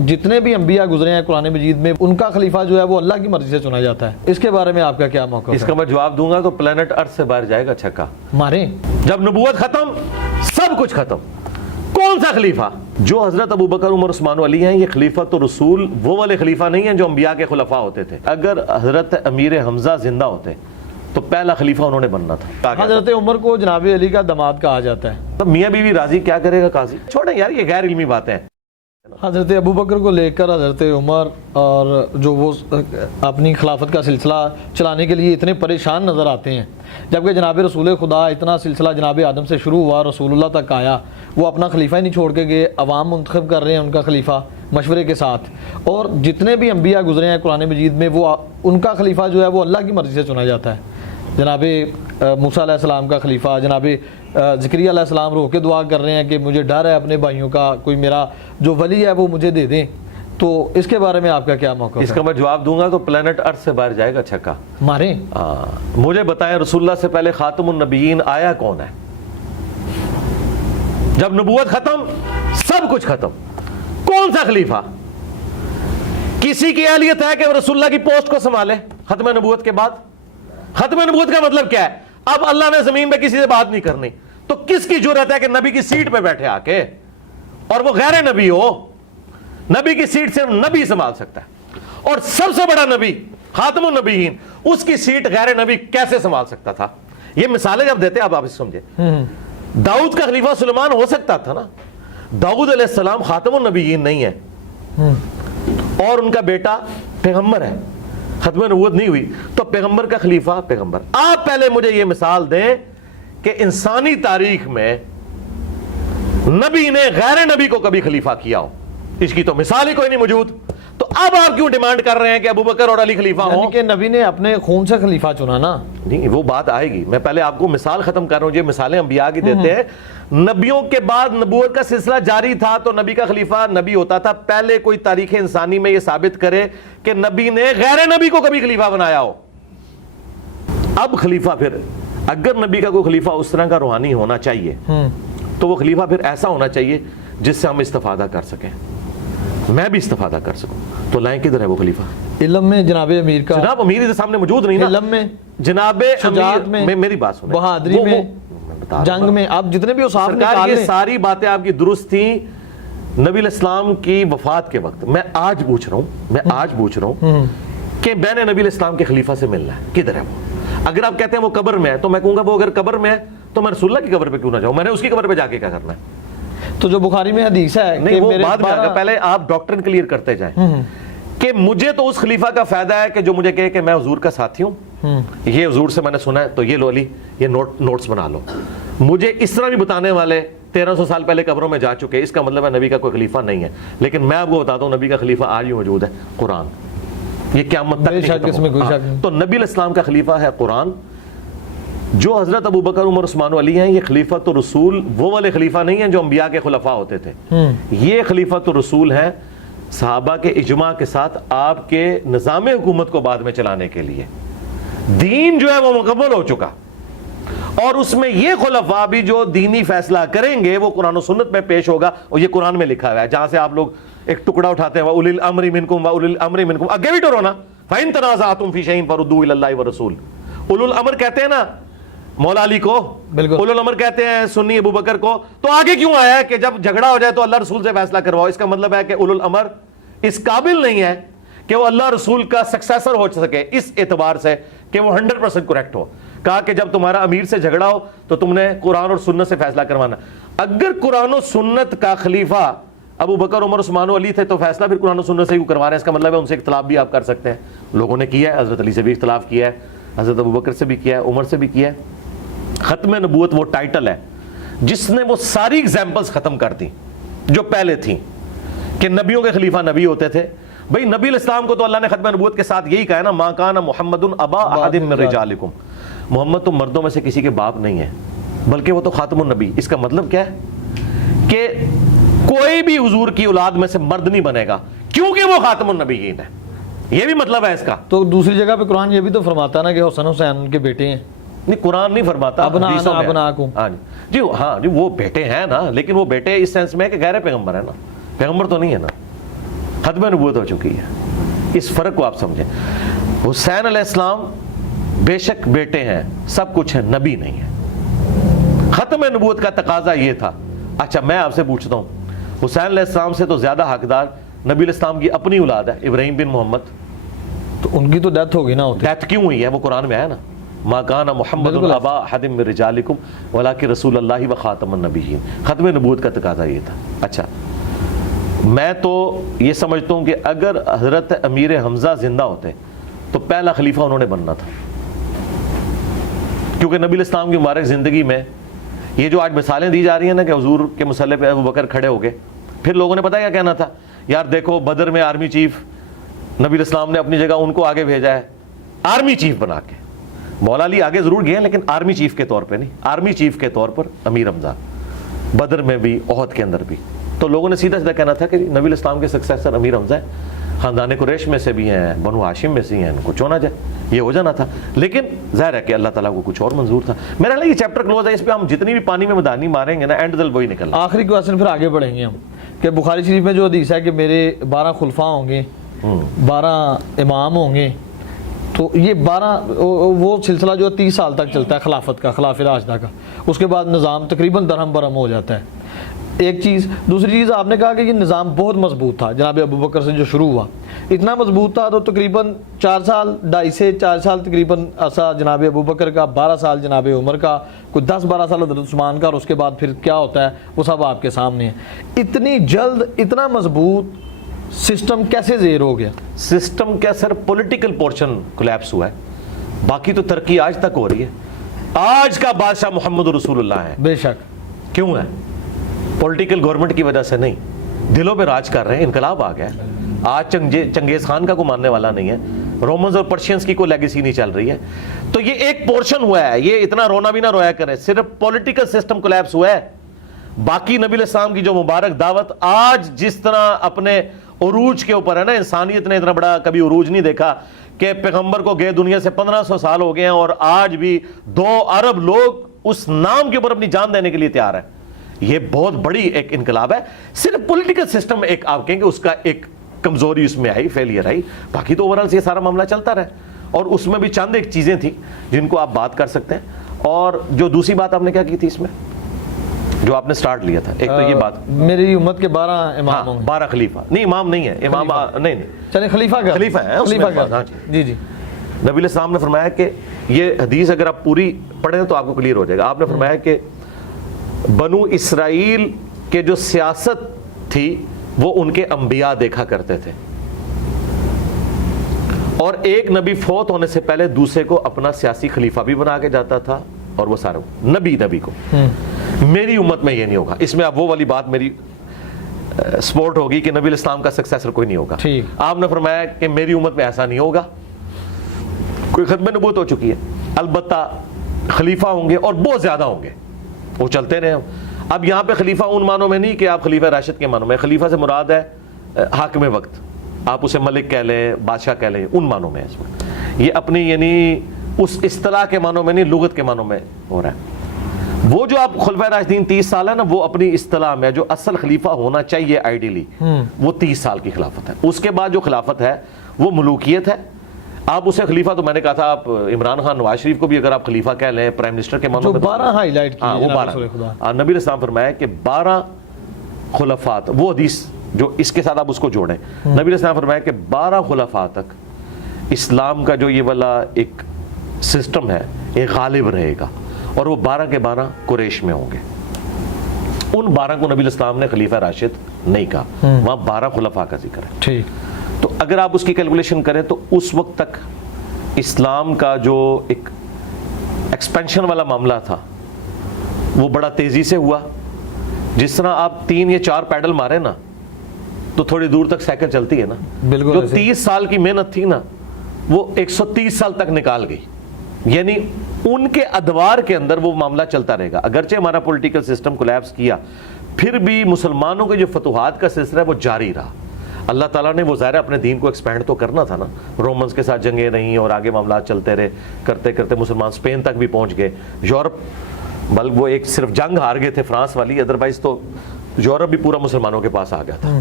جتنے بھی انبیاء گزرے ہیں قرآن مجید میں ان کا خلیفہ جو ہے وہ اللہ کی مرضی سے چنا جاتا ہے. اس کے بارے میں آپ کا کیا موقف ہے؟ اس کا میں جواب دوں گا تو پلانٹ ارتھ سے باہر جائے گا چھکا ماریں. جب نبوت ختم سب کچھ ختم. کون سا خلیفہ؟ جو حضرت ابوبکر عمر عثمان و علی ہیں یہ خلیفۃ رسول وہ والے خلیفہ نہیں ہیں جو انبیاء کے خلفاء ہوتے تھے. اگر حضرت امیر حمزہ زندہ ہوتے تو پہلا خلیفہ انہوں نے بننا تھا. حضرت عمر کو جناب علی کا داماد کہا جاتا ہے. تب میاں بیوی راضی کیا کرے گا قاضی؟ چھوڑیں یار یہ غیر علمی باتیں ہیں. حضرت ابوبکر کو لے کر حضرت عمر اور جو وہ اپنی خلافت کا سلسلہ چلانے کے لیے اتنے پریشان نظر آتے ہیں، جبکہ جناب رسول خدا اتنا سلسلہ جناب آدم سے شروع ہوا رسول اللہ تک آیا، وہ اپنا خلیفہ ہی نہیں چھوڑ کے گئے، عوام منتخب کر رہے ہیں ان کا خلیفہ مشورے کے ساتھ. اور جتنے بھی انبیاء گزرے ہیں قرآن مجید میں وہ ان کا خلیفہ جو ہے وہ اللہ کی مرضی سے چنا جاتا ہے. جناب موسیٰ علیہ السلام کا خلیفہ، جناب زکریا علیہ السلام رو کے دعا کر رہے ہیں کہ مجھے ڈر ہے اپنے بھائیوں کا، کوئی میرا جو ولی ہے وہ مجھے دے دیں. تو اس کے بارے میں آپ کا کیا موقف ہے؟ اس کا میں جواب دوں گا تو پلانٹ ارتھ سے باہر جائے گا چھکا ماریں. مجھے بتائیں رسول اللہ سے پہلے خاتم النبیین آیا کون ہے؟ جب نبوت ختم سب کچھ ختم. کون سا خلیفہ؟ کسی کی اہلیت ہے کہ وہ رسول اللہ کی پوسٹ کو سنبھالے ختم نبوت کے بعد؟ ختم نبوت کا مطلب کیا ہے؟ اب اللہ نے زمین پہ کسی سے بات نہیں کرنی تو کس کی جرأت ہے کہ نبی کی سیٹ پہ بیٹھے آ کے، اور وہ غیر نبی ہو؟ نبی کی سیٹ صرف نبی سنبھال سکتا ہے، اور سب سے بڑا نبی خاتم النبیین اس کی سیٹ غیر نبی کیسے سنبھال سکتا تھا؟ یہ مثالیں جب دیتے آپ سمجھے. داؤد کا خلیفہ سلیمان ہو سکتا تھا نا. داؤد علیہ السلام خاتم النبیین نہیں ہے اور ان کا بیٹا پیغمبر ہے، ختم نبوت نہیں ہوئی تو پیغمبر کا خلیفہ پیغمبر. آپ پہلے مجھے یہ مثال دیں کہ انسانی تاریخ میں نبی نے غیر نبی کو کبھی خلیفہ کیا ہو. اس کی تو مثال ہی کوئی نہیں موجود. تو اب آپ کیوں ڈیمانڈ کر رہے ہیں کہ ابوبکر اور علی خلیفہ ہوں؟ کہ نبی نے اپنے خون سے خلیفہ چنا نا. نہیں وہ بات آئے گی، میں پہلے آپ کو مثال ختم کر رہا ہوں. یہ مثالیں انبیاء کی دیتے ہیں. نبیوں کے بعد نبوت کا سلسلہ جاری تھا تو نبی کا خلیفہ نبی ہوتا تھا. پہلے کوئی تاریخ انسانی میں یہ ثابت کرے کہ نبی نے غیر نبی کو کبھی خلیفہ بنایا ہو. اب خلیفہ پھر اگر نبی کا کوئی خلیفہ اس طرح کا روحانی ہونا چاہیے تو وہ خلیفہ پھر ایسا ہونا چاہیے جس سے ہم استفادہ کر سکیں، میں بھی استفادہ کر سکوں. تو لائیں کدھر ہے وہ خلیفہ؟ علم میں جناب امیر کا، جناب امیر ادھر سامنے موجود نہیں نا. علم میں، جناب شجاعت میں، میری بات سنیں، بہادری میں، جنگ میں، آپ جتنے بھی اوصاف نکال یہ ساری باتیں آپ کی درست تھیں نبی علیہ السلام کی وفات کے وقت. میں آج پوچھ رہا ہوں کہ میں نے نبی علیہ السلام کے خلیفہ سے ملنا ہے، کدھر ہے وہ؟ اگر آپ کہتے ہیں وہ قبر میں ہے تو میں کہوں گا وہ اگر قبر میں ہے تو میں رسول اللہ کی قبر پہ کیوں نہ جاؤں؟ میں نے اس کی قبر پہ جا کے کیا کرنا ہے؟ تو جو بخاری میں حدیث ہے نہیں وہ بعد میں آگا، پہلے آپ ڈاکٹرن کلیئر کرتے جائیں کہ مجھے تو اس خلیفہ کا فائدہ ہے کہ جو مجھے کہے کہ میں حضور کا ساتھی ہوں، یہ حضور سے میں نے سنا ہے تو یہ لو علی یہ نوٹس بنا لو. مجھے اس طرح بھی بتانے والے 1300 سال پہلے قبروں میں جا چکے، اس کا مطلب ہے نبی کا کوئی خلیفہ نہیں ہے. لیکن میں آپ کو بتاتا ہوں نبی کا خلیفہ آج بھی موجود ہے، قرآن. یہ قیامت تک نہیں ختم ہوگا. تو نبی علیہ السلام کا خلیفہ ہے قرآن. جو حضرت ابوبکر عمر عثمان و علی ہیں یہ خلیفۃ الرسول وہ والے خلیفہ نہیں ہیں جو انبیاء کے خلفاء ہوتے تھے. یہ خلیفۃ الرسول ہیں صحابہ کے اجماع کے ساتھ آپ کے نظام حکومت کو بعد میں چلانے کے لیے. دین جو ہے وہ مکمل ہو چکا اور اس میں یہ خلفاء بھی جو دینی فیصلہ کریں گے وہ قرآن و سنت میں پیش ہوگا. اور یہ قرآن میں لکھا ہوا ہے جہاں سے آپ لوگ ایک ٹکڑا اٹھاتے ہیں وَأُولِي الْأَمْرِ مِنْكُمْ وَأُولِي الْأَمْرِ مِنْكُمْ، آگے بھی ٹرو نا. فَإِن تَنَازَعْتُمْ فِي شَيْءٍ فَرُدُّوهُ إِلَى اللَّهِ وَالرَّسُولِ. اولو الامر کہتے ہیں نا مولا علی کو، اولو الامر کہتے ہیں سنی ابوبکر کو. تو آگے کیوں آیا ہے کہ جب جھگڑا ہو جائے تو اللہ رسول سے فیصلہ کرواؤ؟ اس کا مطلب ہے کہ اولو الامر اس قابل نہیں ہے کہ وہ اللہ رسول کا سکسیسر ہو سکے اس اعتبار سے کہ وہ 100% کریکٹ ہو. کہا کہ جب تمہارا امیر سے جھگڑا ہو تو تم نے قرآن اور سنت سے فیصلہ کروانا. اگر قرآن و سنت کا خلیفہ ابو بکر عمر عثمان و علی تھے تو فیصلہ پھر قرآن و سنت سے ہی کروا رہے ہیں. اس کا مطلب ہے ان سے اختلاف بھی آپ کر سکتے ہیں. لوگوں نے کیا ہے، حضرت علی سے بھی اختلاف کیا ہے، حضرت ابو بکر سے بھی کیا ہے، عمر سے بھی کیا ہے. ختم نبوت وہ ٹائٹل ہے جس نے وہ ساری ایگزامپلز ختم کر دی جو پہلے تھیں کہ نبیوں کے خلیفہ نبی ہوتے تھے. بھئی نبی علیہ السلام کو تو اللہ نے ختم نبوت کے ساتھ یہی کہا ہے نا، ما کان محمد ابا احد من رجالکم، محمد تو مردوں میں سے کسی کے باپ نہیں ہے بلکہ وہ تو خاتم النبی. اس کا مطلب کیا ہے کہ کوئی بھی حضور کی اولاد میں سے مرد نہیں بنے گا کیونکہ وہ خاتم النبیین ہے. یہ بھی مطلب ہے اس کا. تو دوسری جگہ پہ قرآن یہ بھی تو فرماتا ہے نا کہ حسن حسین ان کے بیٹے ہیں. نہیں قرآن نہیں فرماتا، جی ہاں جی وہ بیٹے ہیں نا، لیکن وہ بیٹے اس سینس میں کہ غیر پیغمبر ہے نا، پیغمبر تو نہیں ہے نا. ختم نبوت ہو چکی ہے. اس فرق کو آپ سمجھیں. حسین علیہ السلام بے شک بیٹے ہیں, سب کچھ ہیں, نبی نہیں ہے. ختم نبوت کا تقاضا یہ تھا. اچھا میں آپ سے پوچھتا ہوں, حسین علیہ السلام سے تو زیادہ حقدار نبی علیہ السلام کی اپنی اولاد ہے, ابراہیم بن محمد. تو ان کی تو ڈیتھ ہوگی نا. ہوتی ڈیتھ کیوں ہوئی ہے؟ وہ قرآن میں ہے نا, ما کان محمد ابا احد من رجالکم ولکن رسول اللہ و خاتم النبیین. ختم نبوت کا تقاضا یہ تھا. اچھا میں تو یہ سمجھتا ہوں کہ اگر حضرت امیر حمزہ زندہ ہوتے تو پہلا خلیفہ انہوں نے بننا تھا, کیونکہ نبی علیہ السلام کی مبارک زندگی میں یہ جو آج مثالیں دی جا رہی ہیں نا کہ حضور کے مسلح پہ ابو بکر کھڑے ہو گئے, پھر لوگوں نے پتہ کیا کہنا تھا, یار دیکھو بدر میں آرمی چیف نبی علیہ السلام نے اپنی جگہ ان کو آگے بھیجا ہے آرمی چیف بنا کے. مولا علی آگے ضرور گئے لیکن آرمی چیف کے طور پہ نہیں, آرمی چیف کے طور پر امیر حمزہ, بدر میں بھی احد کے اندر بھی. تو لوگوں نے سیدھا سیدھا کہنا تھا کہ نبی علیہ السلام کے سکسیسر امیر حمزہ ہے, خاندان قریش میں سے بھی ہیں, بنو ہاشم میں سے ہیں, ان کو چونا جائے, یہ ہو جانا تھا. لیکن ظاہر ہے کہ اللہ تعالیٰ کو کچھ اور منظور تھا. میرا خیال یہ چیپٹر کلوز ہے, اس پہ ہم جتنی بھی پانی میں مدانی ماریں گے نا اینڈ دل وہی نکلنا. آخری کویشچن پھر آگے بڑھیں گے ہم, کہ بخاری شریف میں جو حدیث ہے کہ میرے 12 خلفاء ہوں گے, 12 امام ہوں گے, تو یہ 12 وہ سلسلہ جو 30 سال تک چلتا ہے خلافت کا, خلافہ راشدہ کا. اس کے بعد نظام تقریباً درہم برہم ہو جاتا ہے. ایک چیز. دوسری چیز آپ نے کہا کہ یہ نظام بہت مضبوط تھا جناب ابو بکر سے جو شروع ہوا, اتنا مضبوط تھا تو تقریباً 4 سال 2.5 سے 4 سال تقریباً عرصہ جناب ابو بکر کا, 12 سال جناب عمر کا, کوئی 10-12 سال حضرت عثمان کا, اور اس کے بعد پھر کیا ہوتا ہے وہ سب آپ کے سامنے ہے. اتنی جلد اتنا مضبوط سسٹم کیسے زیر ہو گیا؟ سسٹم کیا سر, پولیٹیکل پورشن کولیپس ہوا ہے, باقی تو ترقی آج تک ہو رہی ہے. آج کا بادشاہ محمد رسول اللہ ہے. بے شک. کیوں ہے؟ پولیٹیکل گورنمنٹ کی وجہ سے نہیں, دلوں پہ راج کر رہے ہیں. انقلاب آ گیا. آج چنگیز خان کا کوئی ماننے والا نہیں ہے, رومنز اور پرشینز کی کوئی لیگیسی نہیں چل رہی ہے. تو یہ ایک پورشن ہوا ہے, یہ اتنا رونا بھی نہ رویا کرے, صرف پولیٹیکل سسٹم کولیپس ہوا ہے. باقی نبی علیہ السلام کی جو مبارک دعوت آج جس طرح اپنے عروج کے اوپر ہے نا, انسانیت نے اتنا بڑا کبھی عروج نہیں دیکھا کہ پیغمبر کو گئے دنیا سے 1500 سال ہو گئے ہیں اور آج بھی 2 ارب لوگ اس نام کے اوپر اپنی جان دینے کے لیے تیار ہیں. یہ بہت بڑی ایک انقلاب ہے. صرف پولیٹیکل سسٹم ایک آپ کہیں گے اس کا ایک کمزوری اس میں آئی, فیلئر آئی, باقی تو اوورال یہ سارا معاملہ چلتا رہا. اور اس میں بھی چند ایک چیزیں تھیں جن کو آپ بات کر سکتے ہیں. اور جو دوسری بات آپ نے کیا کی تھی اس میں جو آپ نے سٹارٹ لیا تھا, ایک تو یہ بات میری امت کے 12 امام ہوں گے. 12 خلیفہ نہیں, امام نہیں ہے, امام نہیں, چلیں خلیفہ کا, خلیفہ ہے خلیفہ کا. جی جی. نبی علیہ السلام نے فرمایا کہ یہ حدیث اگر آپ پوری پڑھیں تو آپ کو کلیئر ہو جائے گا. آپ نے فرمایا کہ بنو اسرائیل کے جو سیاست تھی وہ ان کے انبیاء دیکھا کرتے تھے, اور ایک نبی فوت ہونے سے پہلے دوسرے کو اپنا سیاسی خلیفہ بھی بنا کے جاتا تھا, اور وہ سارے نبی کو. میری امت میں یہ نہیں ہوگا. اس میں اب وہ والی بات میری سپورٹ ہوگی کہ نبی علیہ السلام کا سکسیسر کوئی نہیں ہوگا. آپ نے فرمایا کہ میری امت میں ایسا نہیں ہوگا, کوئی ختم نبوت ہو چکی ہے. البتہ خلیفہ ہوں گے اور بہت زیادہ ہوں گے, وہ چلتے رہے. اب یہاں پہ خلیفہ ان معنوں میں نہیں کہ آپ خلیفہ راشد کے معنوں میں, خلیفہ سے مراد ہے حاکم وقت, آپ اسے ملک کہہ لیں, بادشاہ کہہ لیں, ان معنوں میں ہے. اس میں یہ اپنی یعنی اس اصطلاح کے معنوں میں نہیں, لغت کے معنوں میں ہو رہا ہے. وہ جو آپ خلفۂ راشدین 30 سال ہے نا, وہ اپنی اصطلاح میں جو اصل خلیفہ ہونا چاہیے آئیڈیلی وہ 30 سال کی خلافت ہے. اس کے بعد جو خلافت ہے وہ ملوکیت ہے. آپ اسے خلیفہ, تو میں نے کہا تھا آپ عمران خان نواز شریف کو بھی اگر آپ خلیفہ کہہ لیں, پرائم منسٹر کے معنوں میں, 12 ہائی لائٹ کی وہ 12. نبی علیہ السلام فرمایا کہ 12 خلفات, وہ حدیث جو اس کے ساتھ آپ اس کو جوڑیں, نبی علیہ السلام فرمایا کہ 12 خلفاء تک اسلام کا جو یہ والا ایک سسٹم ہے یہ غالب رہے گا, اور وہ 12 کے 12 قریش میں ہوں گے. ان 12 کو نبی علیہ السلام نے خلیفہ راشد نہیں کہا, وہاں 12 خلفاء کا ذکر ہے. ٹھیک. تو اگر آپ اس کی کیلکولیشن کریں تو اس وقت تک اسلام کا جو ایک ایکسپینشن والا معاملہ تھا وہ بڑا تیزی سے ہوا. جس طرح آپ 3 یا 4 پیڈل مارے نا تو تھوڑی دور تک سائیکل چلتی ہے نا, جو 30 سال کی محنت تھی نا وہ 130 سال تک نکال گئی. یعنی ان کے ادوار کے اندر وہ معاملہ چلتا رہے گا. اگرچہ ہمارا پولیٹیکل سسٹم کولیپس کیا, پھر بھی مسلمانوں کے جو فتوحات کا سلسلہ ہے وہ جاری رہا. اللہ تعالیٰ نے وہ ظاہر اپنے دین کو ایکسپینڈ تو کرنا تھا نا, رومنز کے ساتھ جنگیں رہیں اور آگے معاملات چلتے رہے, کرتے کرتے مسلمان اسپین تک بھی پہنچ گئے, یورپ, بلکہ وہ ایک صرف جنگ ہار گئے تھے فرانس والی, ادروائز تو یورپ بھی پورا مسلمانوں کے پاس آ گیا تھا.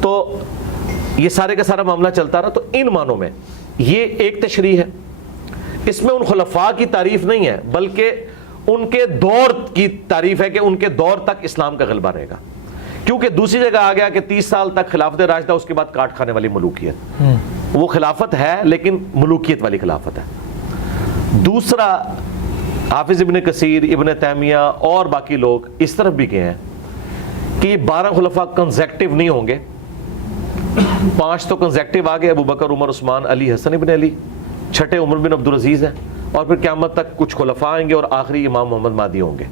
تو یہ سارے کا سارا معاملہ چلتا رہا. تو ان معنوں میں یہ ایک تشریح ہے. اس میں ان خلفاء کی تعریف نہیں ہے بلکہ ان کے دور کی تعریف ہے کہ ان کے دور تک اسلام کا غلبہ رہے گا. کیونکہ دوسری جگہ آ گیا کہ 30 سال تک خلافت راشدہ, اس کے بعد کاٹ کھانے والی ملوکیت. وہ خلافت ہے لیکن ملوکیت والی خلافت ہے. دوسرا, حافظ ابن کثیر, ابن تیمیہ اور باقی لوگ اس طرف بھی گئے ہیں کہ یہ 12 خلفاء کنزیکٹیو نہیں ہوں گے. 5 تو کنزیکٹیو آ گئے, ابو بکر, عمر, عثمان, علی, حسن ابن علی. 6 عمر بن عبدالعزیز ہیں, اور پھر قیامت تک کچھ خلفاء آئیں گے اور آخری امام محمد مہدی ہوں گے.